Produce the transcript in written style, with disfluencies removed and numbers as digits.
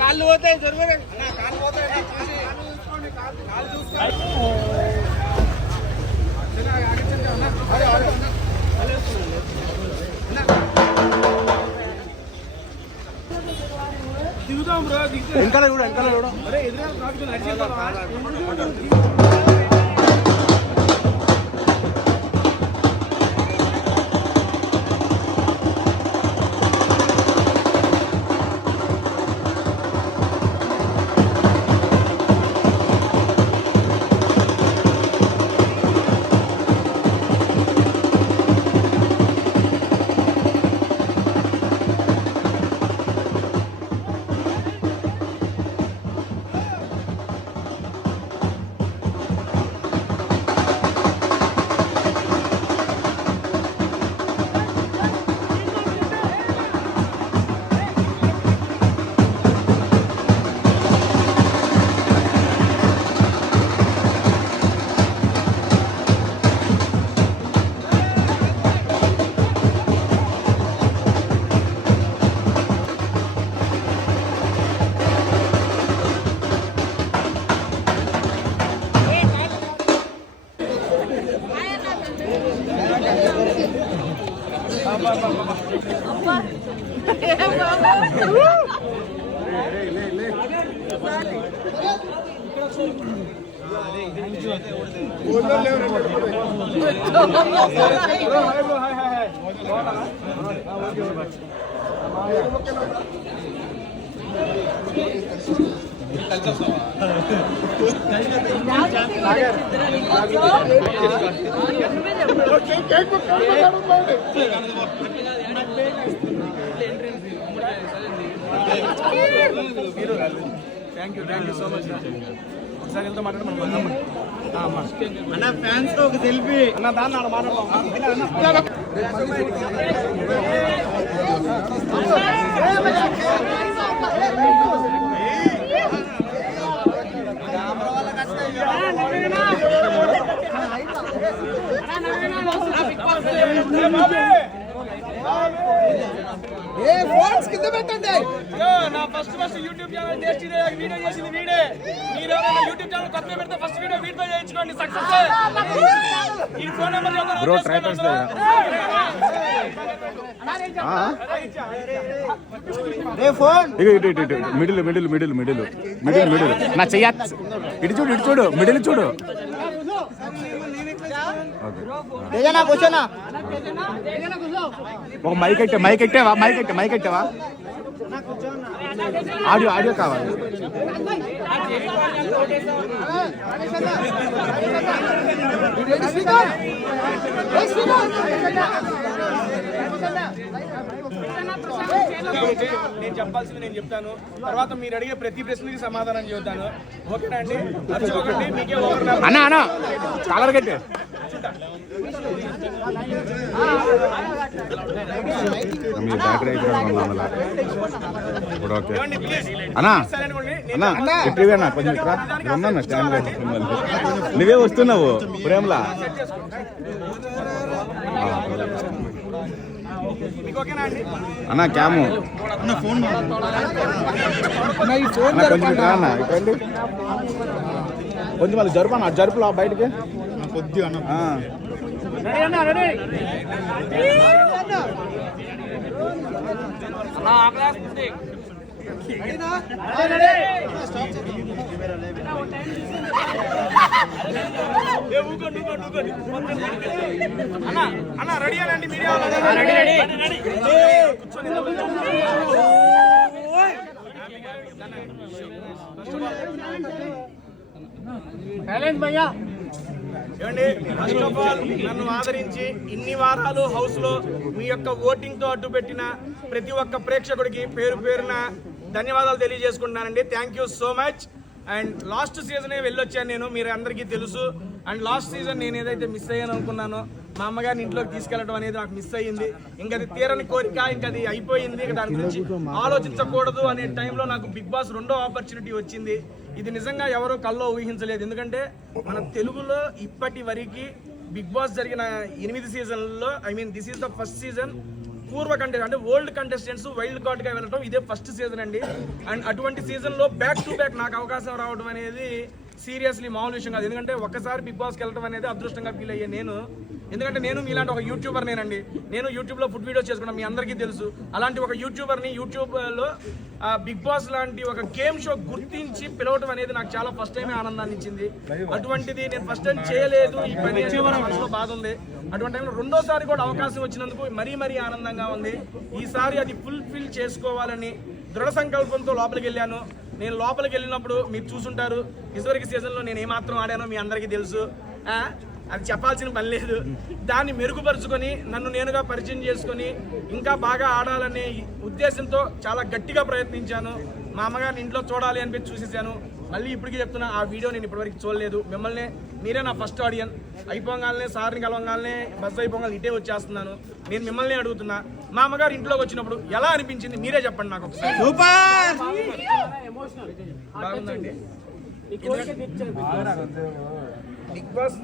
కాళ్ళు పోతాయి కాళ్ళు పోతాయి దిగుతాం బ్రో వెనకాల చూడ అరే ఎదురు థ్యాంక్ యూ సో మచ్ ఒకసారి వెళ్తే మాట్లాడమని అన్న ఫ్యాన్స్ తో ఒక సెల్ఫీ అన్న దాన్ని ఆడ మాట్లాడతాం కింద పెట్టండి నా first YouTube channel tasty video చేసింది వీడే. మీరు యూట్యూబ్ ఛానల్ కొత్త పెడితే ఫస్ట్ వీడియో వీడితో చేయించుకోండి. సక్సెస్ ఈ ఫోన్ నెంబర్ బ్రో ట్రై చేస్తా రే ఫోన్ ఇటు మిడిల్ నా చెయ్య ఇటు చూడు మిడిల్ చూడు. ఓకే నా క్వశ్చన్ ఒక మైక్ ఎట్టావా ఆడియో కావాలి. నేను చెప్పాల్సింది నేను చెప్తాను, తర్వాత మీరు అడిగే ప్రతి ప్రశ్నకి సమాధానం చెబుతాను. ఓకేనా అండి? మర్చిపోకండి. మీకే అన్నా కాలర్ కట్టే మీ బ్యాటరీ ఇప్పుడు ఓకే అన్నా అన్నా ఎట్టివే అన్న కొంచెం ఉన్నా స్టాండ్ నువ్వే వస్తున్నావు ప్రేమలా అన్నా క్యాము కొంచెం రానా ఇక్కడండి కొంచెం మళ్ళీ జరుపు అన్న జరుపులా బయటికి కొద్దిగా అన్న రెడీ అండి మీడియా ఏమండి, ఫస్ట్ ఆఫ్ ఆల్ నన్ను ఆదరించి ఇన్ని వారాలు హౌస్ లో మీ యొక్క ఓటింగ్ తో అడ్డు పెట్టిన ప్రతి ఒక్క ప్రేక్షకుడికి పేరు పేరున ధన్యవాదాలు తెలియజేసుకుంటున్నానండి. Thank you so much. And last సీజనే వెళ్ళొచ్చాను నేను, మీరు అందరికీ తెలుసు. అండ్ లాస్ట్ సీజన్ నేను ఏదైతే మిస్ అయ్యాను అనుకున్నానో మా అమ్మగారిని ఇంట్లోకి తీసుకెళ్లడం అనేది నాకు మిస్ అయ్యింది. ఇంకా అది తీరని కోరిక, ఇంకా అది అయిపోయింది, దాని గురించి ఆలోచించకూడదు అనే టైంలో నాకు బిగ్ బాస్ 2వ ఆపర్చునిటీ వచ్చింది. ఇది నిజంగా ఎవరో కల్లో ఊహించలేదు. ఎందుకంటే మన తెలుగులో ఇప్పటి వరకు బిగ్ బాస్ జరిగిన 8 సీజన్లలో this is the first season పూర్వ కంటెస్టెంట్ అంటే ఓల్డ్ కంటెస్టెంట్స్ వైల్డ్ కార్డ్ గా వెళ్ళడం ఇదే ఫస్ట్ సీజన్ అండి. అండ్ అటువంటి సీజన్ లో బ్యాక్ టు బ్యాక్ నాకు అవకాశం రావడం అనేది సీరియస్లీ మామూలు విషయం కాదు. ఎందుకంటే ఒక్కసారి బిగ్ బాస్కి వెళ్ళడం అనేది అదృష్టంగా ఫీల్ అయ్యే నేను. ఎందుకంటే నేను మీలాంటి ఒక యూట్యూబర్ నేనండి. నేను యూట్యూబ్లో ఫుడ్ వీడియోస్ చేసుకున్నాను, మీ అందరికీ తెలుసు. అలాంటి ఒక యూట్యూబర్ని యూట్యూబ్లో బిగ్ బాస్ లాంటి ఒక గేమ్ షో గుర్తించి పిలవడం అనేది నాకు చాలా ఫస్ట్ టైమే ఆనందాన్ని ఇచ్చింది. అటువంటిది నేను ఫస్ట్ టైం చేయలేదు, ఈ పని మనసులో బాధ ఉంది. అటువంటి టైంలో 2వసారి కూడా అవకాశం వచ్చినందుకు మరీ ఆనందంగా ఉంది. ఈసారి అది ఫుల్ఫిల్ చేసుకోవాలని దృఢ సంకల్పంతో లోపలికి వెళ్ళాను. నేను లోపలికి వెళ్ళినప్పుడు మీరు చూసుంటారు, ఇదివరకు సీజన్లో నేను ఏమాత్రం ఆడానో మీ అందరికీ తెలుసు. అది చెప్పాల్సిన పని లేదు. దాన్ని మెరుగుపరుచుకొని నన్ను నేనుగా పరిచయం చేసుకొని ఇంకా బాగా ఆడాలనే ఉద్దేశంతో చాలా గట్టిగా ప్రయత్నించాను. మా అమ్మగారిని ఇంట్లో చూడాలి అనిపించి చూసేసాను. మళ్ళీ ఇప్పటికీ చెప్తున్నా, ఆ వీడియో నేను ఇప్పటివరకు చూడలేదు. మిమ్మల్ని మీరే నా ఫస్ట్ ఆడియన్స్. అయిపోగానే సార్ని కలవగానే బస్ అయిపోగానే ఇటే వచ్చేస్తున్నాను. నేను మిమ్మల్ని అడుగుతున్నా, మా అమ్మగారు ఇంట్లోకి వచ్చినప్పుడు ఎలా అనిపించింది మీరే చెప్పండి నాకు ఒకసారి. బాగుందండి. Big boss